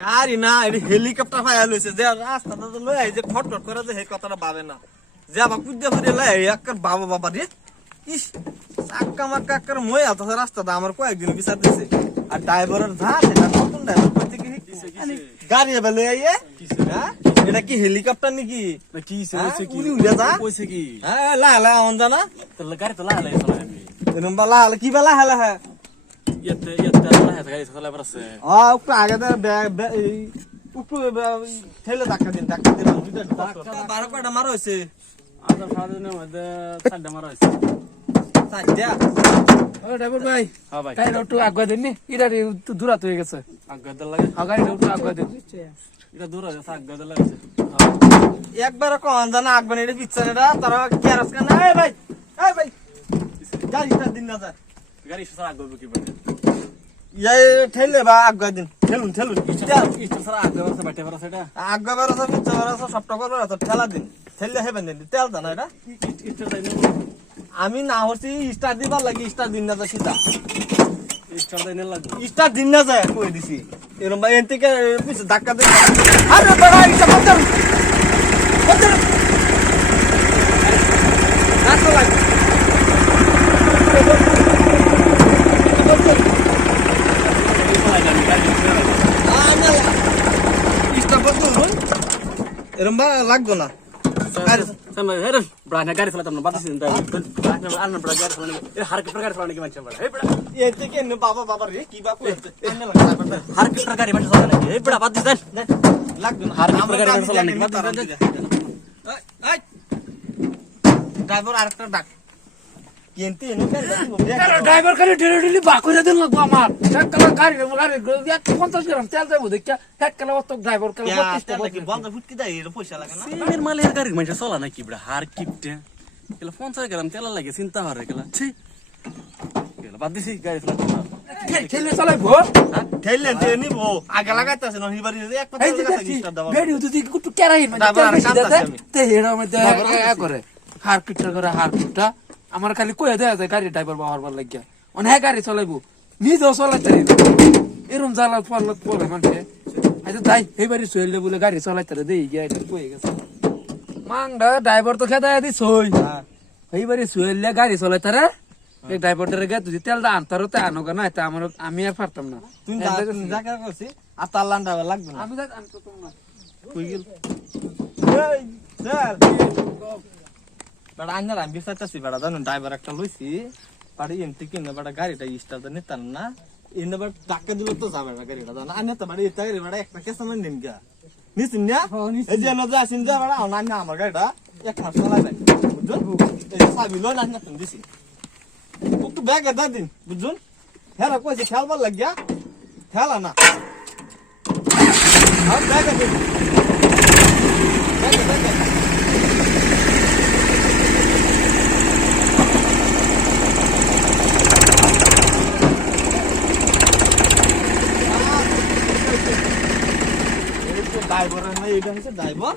আরে না এটা হেলিকপ্টার ফায়া লইছে যে রাস্তাটা তো লই আই যে খটখট করে যে হে কথাটা ভাবে না যে আবার কুদ্দা ফুরে লই একবার বাবা বাবা রে ইস চাক্কা মাক্কা আক্কার মই আতো রাস্তাটা আমার কয়েকদিন বিচার দিছে আর ড্রাইভারের যা সেটা নতুন ড্রাইভার কইতে কি গাড়ি এবার লই আইয়ে হ্যাঁ এটা কি হেলিকপ্টার নাকি কি হইছে কি উড়ি উড়ে যা কইছে কি হ্যাঁ লা লা অন জানা তো গাড়ি তো লাহালে চালাই আমি এরম বালা কি বালা হালা হ্যাঁ ইয়াতে লাহালে গাড়ি চালাই পারছে একটু আগে একটু ঠেলে ধাক্কা দিন বারো কয়টা মারা হয়েছে আধা সারাদিনের মধ্যে 4টা মারা হইছে ড্রাইভার ভাই হ্যাঁ ভাই গাড়িটা একটু আগুয়া দেন নি এটা একটু দূরাত হয়ে গেছে আগাদ লাগে গাড়িটা একটু আগুয়া দেন এটা দূর আছে আগাদ লাগছে একবার কন জানা আগবেন এটা পিছনেটা তারা কেরাস কানা এই ভাই গাড়িটা দিন না যায় গাড়ি সারা আগাবে কি বলে ইয়াই ঠেলে বা আগুয়া দিন ঠেলুন ইস্টার সারা আগাবে বাটে পারছে এটা আগুয়া বেরোছে পিছনে বেরোছে সবটা করে বেরোছে ঠেলা দিন ঠেললে হেবেন দিন তেল জানা এটা ইস্টার তাই আমি না হচ্ছি স্টার দিবার লাগি স্টার দিন না যায় সিধা ইস্টার তাই লাগবে স্টার দিন না যায় কই দিছি এরম ভাই এন থেকে পিছে ধাক্কা দিন আরে বড় এটা বন্ধ রাস্তা লাগে এরম বা লাগবো না sama heran berani garis lah teman batas ini berani anak berani garis lah ini harga perkara soalnya gimana coba hei beda এ থেকে নে বাবা বাবা রে কি বা কই harga perkara gimana soalnya hei beda batas dan লাগবে না harga perkara gimana soalnya batas dan এই ড্রাইভার আরেকটা ডাক কিনতে এনে ড্রাইভার খালি ঢেলে বাক করে দিন লাগবো আমার একলা গাড়ি 150 গ্রাম তেল যাবো দেখা একলা অত ড্রাইভার কালা 32 টাকা কি বন্ধ ফুটকি দেয় এর পয়সা লাগে না সিমের মালের গাড়ি মানে চলা নাকি বড় হার কিপটে এলা 50 গ্রাম তেল লাগে চিন্তা হরে গেলা ছি এলা বাদ দিছি গাড়ি ফেলা ঠেলে চালাইবো ঠেললেন যে নিবো আগে লাগাইতাছে না হিবারি এক পাতা লাগাইছে স্টার দাও বেডি উঠি কুটু কেরাই মানে তেল বেশি দেয় তে হেড়া মধ্যে করে হার কিটটা করে হার কিটটা আমার খালি কয়ে দেয়া যায় গাড়ি ড্রাইভার বাবার ভাল লাগিয়া অনেক গাড়ি চালাইবো নিজেও চালাইতে এরম জ্বালা পড়ে মানুষে আচ্ছা তাই এইবারই চলে বলে গাড়ি চালাইতে দেই গিয়া এটা কয়ে গেছে মাংডা ড্রাইভার তো খেদা দিস এইবারই চলে গাড়ি চালাইতে রে এই ড্রাইভারটারে গে তুই তেলটা আনতারও তে আনো না এটা আমার আমি আর পারতাম না তুই জায়গা করছি আর তার লান্ডা লাগবে না আমি আনতো না কই গেল এই স্যার বড় আন্নার আমি বিচারতাছি বড় জানেন ড্রাইভার একটা লইছি বাড়ি এনতে কিনে বড় গাড়িটা স্টার্ট নিতাম না এনে বড় টাকা দিল তো যাবে না গাড়িটা জানা আনে তো বাড়ি এটা গাড়ি বড় একটা কেস মান দিন গা নিছিন না এই যে নজা আসিন যা বড় আনা আমার গাড়িটা এক মাস চালাই নাই বুঝুন এই সাবি লই না না তুমি দিছি একটু ব্যাগ দা দিন বুঝুন হেরা কইছে খেলবার লাগিয়া খেলা না আর ব্যাগ দিন ব্যাগ ড্রাইভার না এটা হচ্ছে ড্রাইভার